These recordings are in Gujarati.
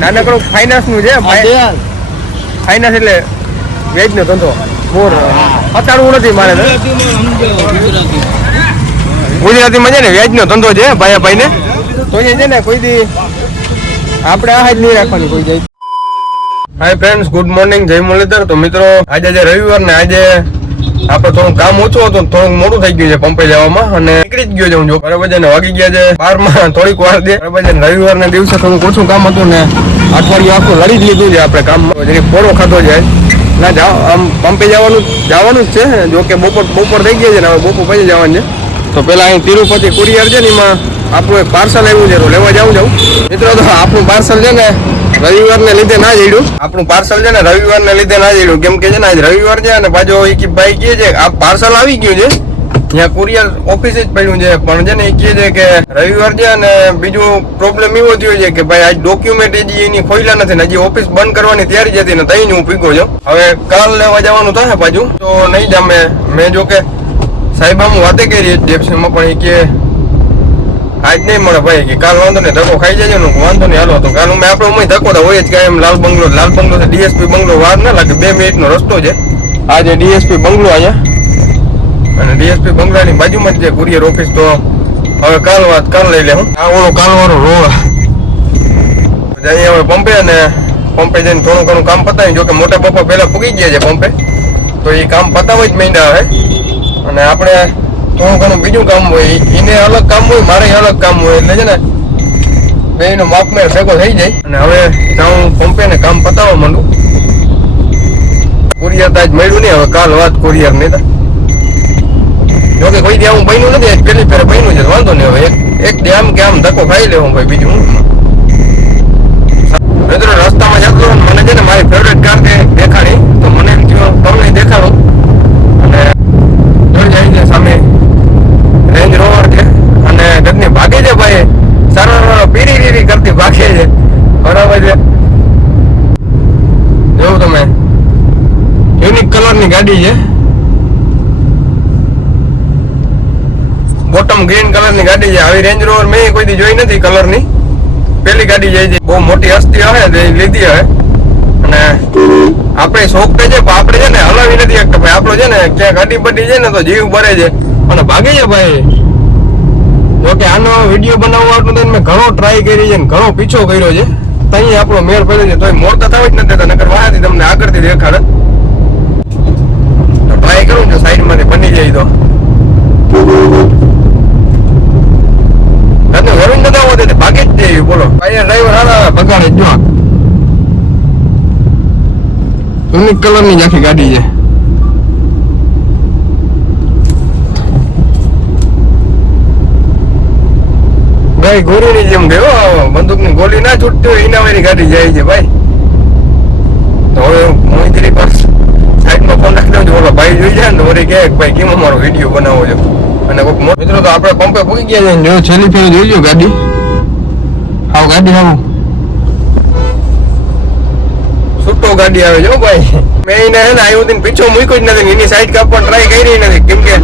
નાનકડું ફાઇનાન્સનું છે ફાઇનાન્સ એટલે વેજ નો ધંધો. બોર. પતાડવું નથી મારે. ગુજરાતીમાં છે ને વેજ નો ધંધો છે ભાઈ ભાઈ ને તો એ છે ને કોઈ દી આપણે આ જ નહીં રાખવાની કોઈ જાય હાય ફ્રેન્ડ્સ ગુડ મોર્નિંગ જય મુરલીધર. તો મિત્રો આજે રવિવાર ને આજે આપણે થોડું કામ ઓછું હતું થોડું મોડું થઈ ગયું છે પંપે જવામાં અને નીકળી જ ગયો છે હું જો બરાબર છે વાગી ગયા છે. બારમાં થોડીક વાર દે. બરાબર રવિવાર ના દિવસે થોડું ઓછું કામ હતું ને અઠવાડિયું આખું લડી જ લીધું છે આપણે કામમાં જેની પોરો ખાધો છે. ના જાવ આમ પંપે જવાનું જવાનું જ છે. જો કે બપોર બપોર થઈ ગયા છે ને હવે બપોર પછી જવાનું છે. તો પેલા અહીં તિરુપતિ કુરિયર છે ને એમાં આપણું એક પાર્સલ આવ્યું છે લેવા જાઉં જાઉં. મિત્રો, તો આપણું પાર્સલ છે ને રવિવાર ને લીધે ના જડ્યું આપણું પાર્સલ છે ને રવિવાર ને લીધે ના જડ્યું કેમ કે છે ને, આજ રવિવાર છે અને પાછો એ ભાઈ કહે છે, આ પાર્સલ આવી ગયું છે. ત્યાં કુરિયર ઓફિસે જ પડ્યું છે. પણ છે ને, એ કહે છે કે રવિવાર છે અને બીજું પ્રોબ્લેમ એવો થયો છે કે ભાઈ આજ ડોક્યુમેન્ટ હજી એની ખોઈલા નથી ને હજી ઓફિસ બંધ કરવાની તૈયારી હતી ને તઈ હું પીગો છું. હવે કાલ લેવા જવાનું થશે પાછું. તો નહીં જામે મેં જો કે સાહેબ આમ વાતે કરી ડેપ્સીમાં પણ એ કે આજ નહીં મળે ભાઈ, કે કાલ વાંધો નહીં, ધક્કો ખાઈ જાય ને, વાંધો નહીં, હાલો, તો કાલ મેં આપણે હું ધક્કો તો હોય જ કાંઈ એમ લાલ બંગલો લાલ બંગલો છે, ડીએસપી બંગલો વાર ના લાગે, બે મિનિટનો રસ્તો છે. આ જે ડીએસપી બંગલો અહીંયા, અને ડીએસપી બંગલાની બાજુમાં જ છે કુરિયર ઓફિસ તો, હવે કાલ વાત, કાલ લઈ લે હું. આ ઓલો કાલવાળો રોડ. જઈએ હવે પંપે અને પંપે જઈને થોડું ઘણું કામ પતાવી જોકે મોટા પપ્પા પહેલા પૂગી ગયા છે પંપે. તો એ કામ પતાવી જ મહિના હવે. અને આપણે થોડું ઘણું બીજું કામ હોય, એને અલગ કામ હોય, મારે અલગ કામ હોય, એટલે છે ને બે નો માપમેળ ભેગો થઈ જાય. અને હવે હું પંપે ને કામ પતાવવા માંડું. કુરિયર તો આજ મળ્યું નહીં, હવે કાલ વાત કુરિયર નહીં તો જો કે કોઈ દે આવું બન્યું નથી પેલી ફેરે બન્યું છે, વાંધો નહીં, હવે એક એક દી આમ કે આમ ધક્કો ખાઈ લેવો ભાઈ, બીજું હું મિત્રો રસ્તામાં જતો હતો ને મને છે ને મારી ફેવરેટ કાર કે દેખાડી તો મને એમ થયું તમને દેખાડો અને જોઈ જાય છે સામે રેન્જ રોવર છે અને ઘરની ભાગે છે ભાઈ સારો સારો પીરી પીરી કરતી ભાગે છે બરાબર છે જોવું તમે કલરની ગાડી છે. બોટમ ગ્રીન કલરની ગાડી છે. આવી રેન્જ રોવર મેં કોઈ દી જોઈ નથી કલરની પેલી ગાડી જાય છે, બહુ મોટી હસ્તી હવે લીધી હવે. અને આપણે શોખ છે, પણ આપણે છે ને હલાવી નથી શકતા. ભાઈ, આપણો છે ને ક્યાંક ગાડી બડી છે ને તો જીવ ભરે છે. અને ભાગે છે ભાઈ. જોકે આનો વીડિયો બનાવવા તો મેં ઘણો ટ્રાય કરી છે ને ઘણો પીછો કર્યો છે. તઈ આપણો મેળ પડ્યો છે. તોય મોડતા થવા જ નથી તને વાહાથી તમને આગળથી દેખાડે તો ટ્રાય કરું છું સાઈડમાંથી બની જાય તો. ઘરને વરુણ બધા તે ભાગે જ જાય બોલો. ભાઈ ડ્રાઈવર હારા બગાડે જ યુનિક કલરની જ આખી ગાડી છે. ભાઈ ગોરીની જેમ ગયો બંદૂકની ગોલી ના છૂટતી હોય એના વાળી ગાડી જાય છે ભાઈ. તો હવે હું પર સાઈડમાં ફોન રાખી ઓલો ભાઈ જોઈ જાય ને તો વળી ભાઈ, કેમ અમારો વીડિયો બનાવો છો? અને કોઈક મિત્રો તો આપણે પંપે પૂકી ગયા છે જો છેલ્લી ફેરી જોઈ લો ગાડી. આવ ગાડી આવું. છૂટો ગાડી આવે હો ભાઈ. મેં એને હે ને આવ્યું હતું પીછો મૂક્યો જ નથી એની સાઈડ કાપવા ટ્રાય કરી નથી. કેમ કે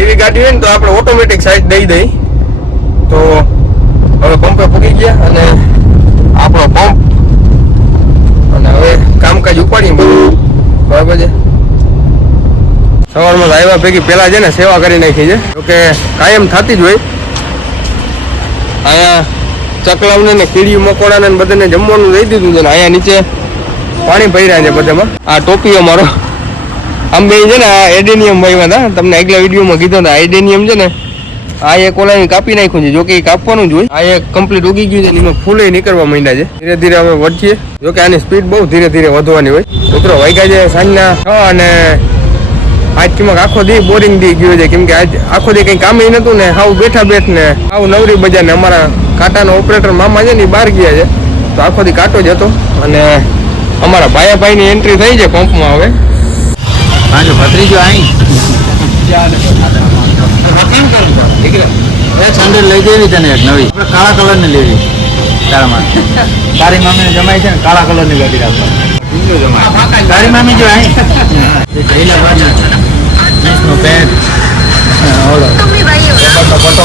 એવી ગાડી હોય ને તો આપણે ઓટોમેટિક સાઈડ દઈ દઈ. તો હવે પંપે પૂકી ગયા અને આપણો પંપ અને હવે કામકાજ ઉપાડી બરાબર છે? સવારમાં આવ્યા ભેગી પેલા છે ને સેવા કરી નાખી છે. જોકે કાયમ થતી જ હોય. અહીંયા ચકલાવને ને કીડી મકોડાને બધાને જમવાનું દઈ દીધું છે ને અહીંયા નીચે પાણી ભર્યા છે બધામાં. આ ટોપીઓ મારો આમ બે છે ને આ એડેનિયમ ભાઈમાં હતા. તમને આગલા વિડીયોમાં કીધો ને એડેનિયમ છે ને, આ એક ઓલાની કાપી નાખ્યું છે. જોકે એ કાપવાનું જ હોય. આ એક કમ્પ્લીટ ઉગી ગયું છે એમાં ફૂલે નીકળવા માંડ્યા છે. ધીરે ધીરે હવે વધીએ. જોકે આની સ્પીડ બહુ ધીરે ધીરે વધવાની હોય. મિત્રો વાગ્યા છે સાંજના છ અને આજ આખો દી બોરિંગ દી ગયો છે. કેમ કે આજ આખો દી કઈ કામ નતું ને હાવ બેઠા બેઠ ને હાવ નવરી બજાર ને અમારા કાંટાનો ઓપરેટર મામા છે ને બહાર ગયા છે. તો આખો દી કાંટો જ હતો અને અમારા ભાયા ભાઈની એન્ટ્રી થઈ છે પંપમાં હવે. પાંચો ભત્રીજો અહીં લઈ દેવી તને એક નવી. આપણે કાળા કલરની લેવી. તારા માટે તારી મામીને જમાય છે ને કાળા કલરની ગાડી રાખવા તારી મામી જો અહીં જીન્સનો પેન્ટ ઓલો ઉપરનો પટો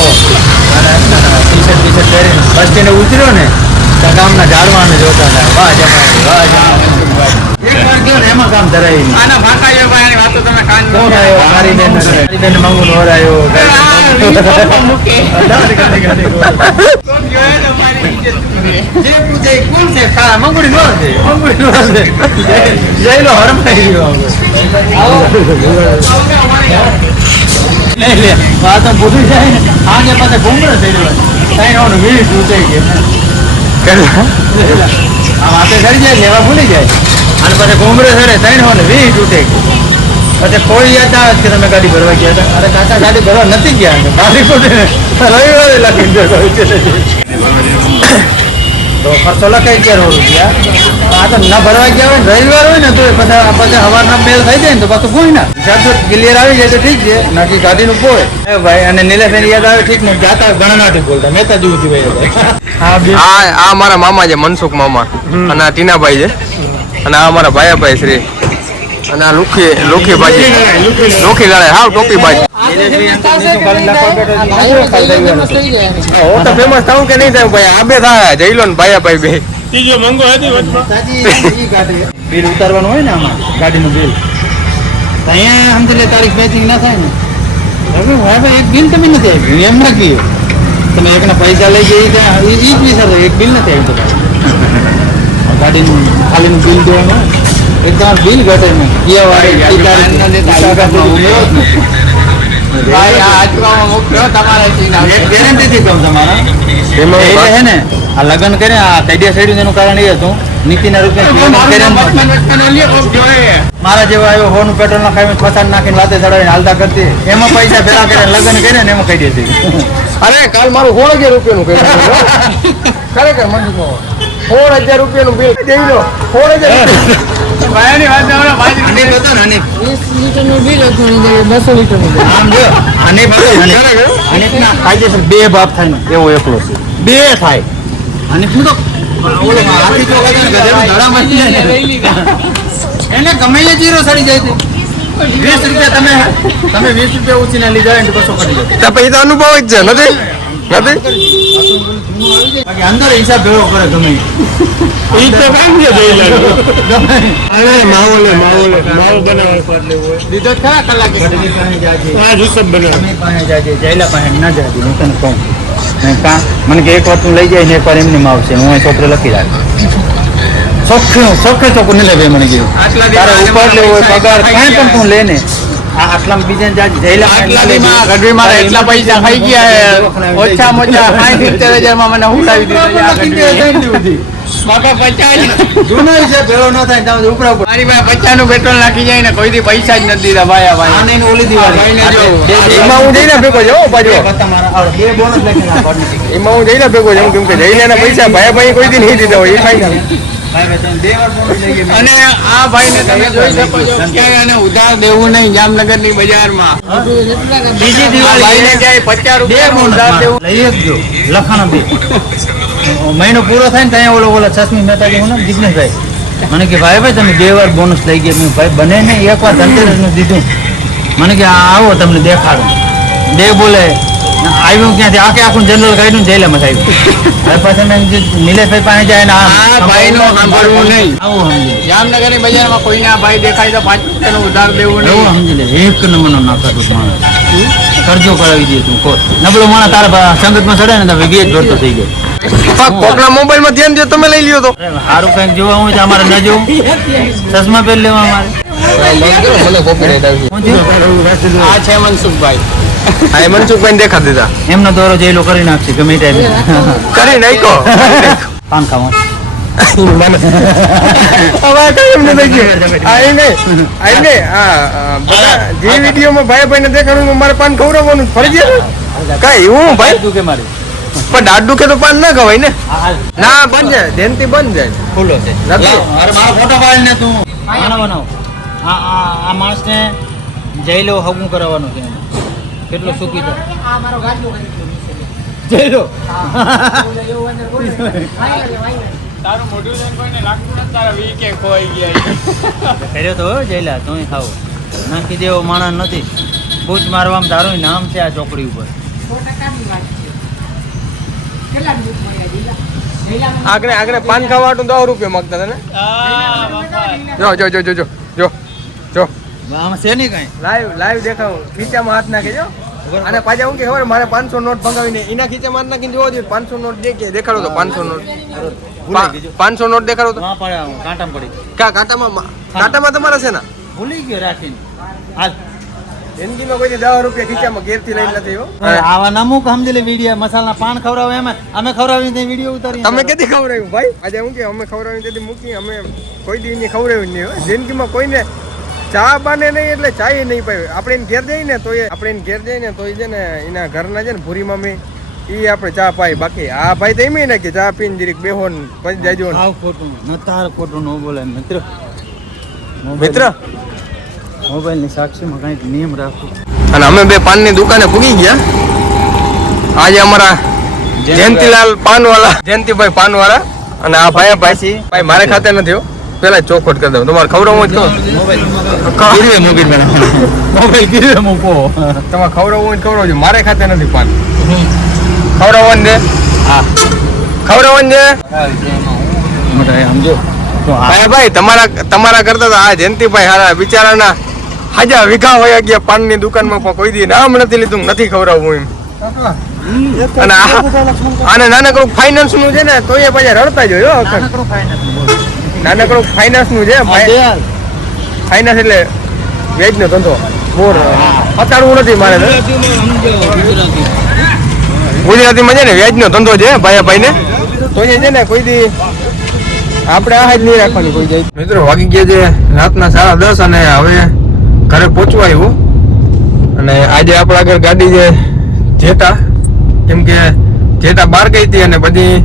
અને ટી શર્ટ ટી શર્ટ પહેરીને બસ સ્ટેન્ડે ઉતર્યો ને ગામના ઝાડવા જોતા હતા. વાહ જમાઈ વાહ જમાઈ. એક વાર ગયો ને એમાં કામ ધરાય આના ભાષા એ ભાઈ વાતો તમે કાન કોણ આવ્યો મારી બેન મારી બેન મંગુ નો આવ્યો ગાડી ગાડી જે પૂછે કોણ છે? ખા મંગુડી નો છે મંગુડી નો છે જય- જયલો હરમાઈ રહ્યો લે લે આ તો બધું જાય ને. આજે પાછા ઘૂમરે થઈ રહ્યો સાઈન ઓનું વીસ ઉતરી ગયા આ વાતે ચડી જાય લેવા ભૂલી જાય. અને પછી ઘૂમરે ચડે ત્રણ હોય ને વીસ ઉઠે પછી કોઈ યાદ આવે કે તમે ગાડી ભરવા ગયા હતા? અરે કાકા ગાડી ભરવા નથી ગયા ગાડી પર રવિવારે લખી તો ખર્ચો લખાઈ ગયા રૂપિયા. આ તો ના ભરવા ગયા હોય ને રવિવાર હોય ને તો એ પછી આ પછી હવારના મેલ થઈ જાય ને તો પાછું કોઈ ના હિસાબ ક્લિયર આવી જાય તો ઠીક છે નાખી ગાડીનું કોઈ એ ભાઈ અને નીલેશભાઈ યાદ આવે ઠીક ને જાતા ઘણા નાટક બોલતા મહેતા જેવું થી ભાઈ આ આ મારા મામા છે મનસુખ મામા. અને ટીના ટીનાભાઈ છે. અને આ મારા ભાયાભાઈ શ્રી. અને આ લુખી લુખી ભાઈ. લુખી ગાળે હાવ ટોપી ભાઈ. હું તો ફેમસ થાઉં કે નહીં થાય ભાઈ? આ બે થાય. જઈલો ને ભાયાભાઈ બે. ત્રીજો મંગો હતી બિલ ઉતારવાનું હોય ને આમાં ગાડીનું બિલ. અહીંયા સમજી લે તારીખ મેચિંગ ના થાય ને. હવે ભાઈ ભાઈ એક બિલ તમે નથી આવ્યું એમ ના કહ્યું તમે એકના પૈસા લઈ જઈ ત્યાં એ જ વિચારતો એક બિલ નથી આવ્યું ગાડીનું ખાલીનું બિલ દેવાનું હોય. એક તમારું બિલ ઘટે ને ગયા વારે એક guarantee થી કહું તમારા એમાં એટલે હે ને આ લગ્ન કરે આ કૈડિયા સાઈડ એનું કારણ એ હતું નીતિના રૂપે મારા જેવા આવ્યો હોનું પેટ્રોલ ના ફસાડ નાખીને વાતે ચડાવીને હાલતા કરતી એમાં પૈસા ભેગા કરીને લગ્ન કરે ને એમાં કહી દેતી અરે કાલ મારું સોળ હજાર રૂપિયાનું કહ્યું ખરેખર મનસુખ સોળ હજાર રૂપિયાનું બિલ જઈ લો સોળ હજાર બે બાપ થાય ને એવો એકલો છે. બે થાય. અને શું તો. એને ગમે એ જીરો સડી જાય છે. વીસ રૂપિયા તમે તમે વીસ રૂપિયા ઉછીને લીધા બસો કરી જાય. તો અનુભવ જ છે નથી? નથી? અંદર હિસાબ ભેગો કરે ગમે ઈ. ઈ તો કામ છે જઈલાનો. ગમે અરે માહોલ હે, માહોલ હે. માહોલ બનાવે છે એટલે હોય. પાસે જાજે. આ જુસ્સબ બનાવે તમે પાસે જાજે, જયલા પાસે ના જાજે, હું તને કહું. મેં મને કે એક વાર તું લઈ જાય ને એક વાર એમને માં આવશે હું છોકરો લખી રાખ ચોખ્ખે ચોખ્ખે ચોખ્ખું નહીં લે મને કીધું તારે ઉપર લેવો હોય પગાર કાંઈ પણ તું લે ને આટલામાં બીજા જાજ જયલા આટલામાં ના લેજે. ગઢવી મારા એટલા પૈસા ખાઈ ગયા ઓછા સાઠ સિત્તેર હજારમાં મને ઉડાવી દીધા છે આ ગઢવીએ. બાપા પચાસ જૂનો હિસાબ ભેગો ન થાય તમે ઉપરા ઉપર મારી પાસે પચાસનું પેટ્રોલ નાખી જાય ને કોઈ દી પૈસા જ નથી દીધા ભાઈ ભાઈ આને ઓલી દિવાળી. ભાઈને જો. બે- બે- એમાં હું જઈને ભેગો જાઉં હો બે તમારા આવડે. બે bonus લખીને આપો, અડધી એમાં હું જઈને ભેગો જાઉં કેમ કે જઈને પૈસા ભાઈ ભાઈ કોઈ દી નહીં દીધા હોય એ ફાઈનલ ભાઈ ભાઈ તમે બે વાર bonus લઈ ગયા. અને આ ભાઈને તમે જોઈ શકો છો ક્યાંય અને ઉધાર દેવું નહીં જામનગરની બજારમાં બીજી આ દિવાળી ભાઈને પચાસ રૂપિયા ઉધાર દેવું. લઈ જ લખાણ બે. મહિનો પૂરો થાય ને ત્યાં ઓલો ઓલા ચશ્મી મહેતા હું ને જિગ્નેશભાઈ મને કે ભાઈ ભાઈ તમે બે વાર બોનસ લઈ ગયા. ભાઈ બને ને એક વાર ધનતેરસનું દીધું. મને કે આવો તમને દેખાડું. બે બોલે આવ્યું ક્યાંથી? આખે આખું જનરલ કાઢ્યું જેલામાં આવ્યું હવે પછી મેં નિલેશભાઈ પાસે જાય ને આ ભાઈનું સાંભળવું નહીં. આવું સમજી લે. જામનગરની બજારમાં ભાઈ દેખાય તો પાંચ રૂપિયાનું ઉધાર દેવું એવું સમજી લે. એક નંબરનો ના કરતું માણસ. કરજો કરાવી દે તું કોટ નબળો માણસ તારા સંગતમાં ચડે ને તો વેગી જ ભરતો થઈ ગયો કોકના મોબાઈલમાં ધ્યાન દે તમે લઈ લ્યો તો. સારું કંઈક જોવા હોય તો અમારે ન જોવું. ચશ્મા પહેરી લેવા અમારે? આ છે મનસુખભાઈ. હા એ મનસુખભાઈ દેખા દીધા. એમનો દોરો જેલો કરી નાખશે ગમે ટાઈમે. કરી નાખો પાન ખાવા. એમને જે વિડીયોમાં ભાઈ ભાઈને દેખાડું મારે પાન ખવડાવવાનું ફરજિયાત કઈ હું ભાઈ? કે મારે પણ દુખે તો પાન ના ખવાય ને? ના બંધ જાય. ધ્યાનથી બંધ જાય. ખુલ્લો છે. નથી. અરે મારો ફોટો પાડીને તું. આનો બનાવો. આ આ માણસને જઈલો હગું કરાવવાનું છે. કેટલો સુખી જઈલો તારું મોઢું જોઈને કોઈને લાગતું નથી તારા વી કે ગયા કર્યો તો જયલા તું ખાવ. નાખી દેવો માણસ નથી. પૂછ મારવામાં તારું નામ છે આ ચોકડી ઉપર. આગળ આગળ પાન ખાવાનું દસ રૂપિયા માંગતા હતા ને? જો જો જો જો જો જો જો. આમાં છે નહીં કાંઈ. લાઈવ લાઈવ દેખાવ. ખીચામાં હાથ નાખે અને પાછા હું કે ખબર મારે પાંચસો નોટ ભંગાવીને એના ખીચામાં હાથ નાખીને જોવો જોઈએ પાંચસો નોટ દેખે દેખાડો તો પાંચસો નોટ. પાંચસો નોટ દેખાડો તો. માં કાંટામાં પડી કા કાંટામાં કાંટામાં તમારા છે ને? ભૂલી ગયો રાખીને. હાલ. જિંદગીમાં કોઈ દી દસ રૂપિયા ખીચામાં ઘેરથી લઈને નથી હો. આવા નમુક સમજી લે વીડિયો મસાલા પાન ખવડાવે એમાં. અમે ખવડાવીને વીડિયો ઉતારી તમે કેદી ખવડાવ્યું? ભાઈ આજે હું કે અમે ખવડાવીને તેથી મૂકી અમે કોઈ દી ખવડાવ્યું નહીં. જિંદગીમાં કોઈને ચા બને નહીં એટલે ચાય નહીં પાય આપણે એને ઘેર જઈએ ને તો એ આપણે એને ઘેર જઈને તો એ છે ને એના ઘરના છે ને ભૂરી મમ્મી એ આપણે ચા પાય બાકી આ ભાઈ તો એમ ને કે ચા પીને જરીક બેહો ને પછી જાજો. આવ ખોટું ન તાર ખોટું ન બોલે મિત્ર. મિત્ર? મોબાઈલની સાક્ષીમાં કંઈક નિયમ રાખો. અને અમે બે પાનની દુકાને પૂગી ગયા. આજે અમારા જયંતિલાલ. પાનવાલા જયંતિભાઈ પાનવાળા અને આ ભાઈ ભાઈ ભાઈ મારે ખાતે નથી હો પેલા ચોખવટ કરી દઉં તમારે ખવડાવવું જ કહો. મોબાઈલ. મૂકી મોબાઈલ ગીરવે મૂકો તમારે ખવડાવવું હોય ખવડાવજો. મારે ખાતે નથી પાન. ખવડાવવાનું છે? હા. ખવડાવવાનું છે? મોટા સમજો. તો ભાઈ ભાઈ તમારા તમારા કરતા તો આ જયંતિભાઈ હારા બિચારાના હાજા વિઘા હોય ગયા પાનની દુકાનમાં પણ કોઈ દી નામ નથી લીધું નથી ખવડાવવું એમ. અને આને નાનકડું ફાઇનાન્સનું છે ને તો એ પાછા રડતા જોયો. નાનકડું ફાઇનાન્સ બોલ નાનકડું ફાઇનાન્સનું છે ફાઇનાન્સ એટલે વેજ નો ધંધો. બોર પતાડવું નથી મારે. ગુજરાતીમાં છે ને વેજ નો ધંધો છે ભાઈ ભાઈ ને તો એ છે ને કોઈ દી આપણે આ જ નહીં રાખવાની કોઈ જાય મિત્રો વાગી ગયા છે રાતના સાડા દસ અને હવે ઘરે પહોંચવા આવ્યું. અને આજે આપણા આગળ ગાડી છે જેટા. કેમ કે જેટા બહાર ગઈ હતી અને પછી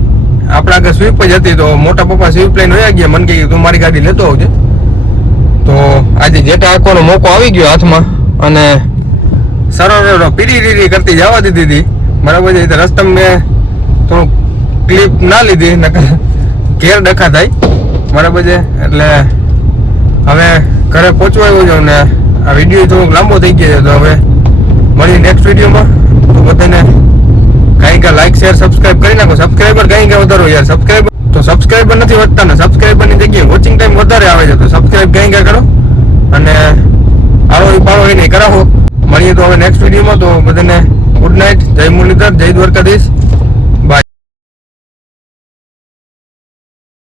આપણા આગળ સ્વીપ જ હતી તો મોટા પપ્પા સ્વીપ લઈને રહ્યા ગયા. મને કહે તું મારી ગાડી લેતો આવજે. તો આજે જેટા આંખવાનો મોકો આવી ગયો હાથમાં અને સરળ પીડી રીડી કરતી જવા દીધી હતી. બરાબર છે રસ્તા મેં થોડુંક ક્લિપ ના લીધી ઘેર ડખા થાય. બરાબર છે, એટલે હવે ઘરે પહોંચવા આવ્યો છું ને આ વીડિયો થોડુંક લાંબો થઈ ગયો છે, તો હવે મળી નેક્સ્ટ વિડીયોમાં. તો બધાને કાંઈ કાંઈ લાઈક શેર સબસ્ક્રાઇબ કરી નાખો. સબસ્ક્રાઇબર કઈ કાંઈ વધારો યાર. સબસ્ક્રાઇબર તો સબસ્ક્રાઇબર નથી વધતા ને સબસ્ક્રાઇબરની જગ્યાએ વોચિંગ ટાઈમ વધારે આવે છે, તો સબસ્ક્રાઇબ કઈ કાંઈ કરો. અને આવો પાડો એ કરાવો. મળીએ તો હવે નેક્સ્ટ વિડીયોમાં તો બધાને ગુડ નાઇટ જય મુરલીધર, જય દ્વારકાધીશ.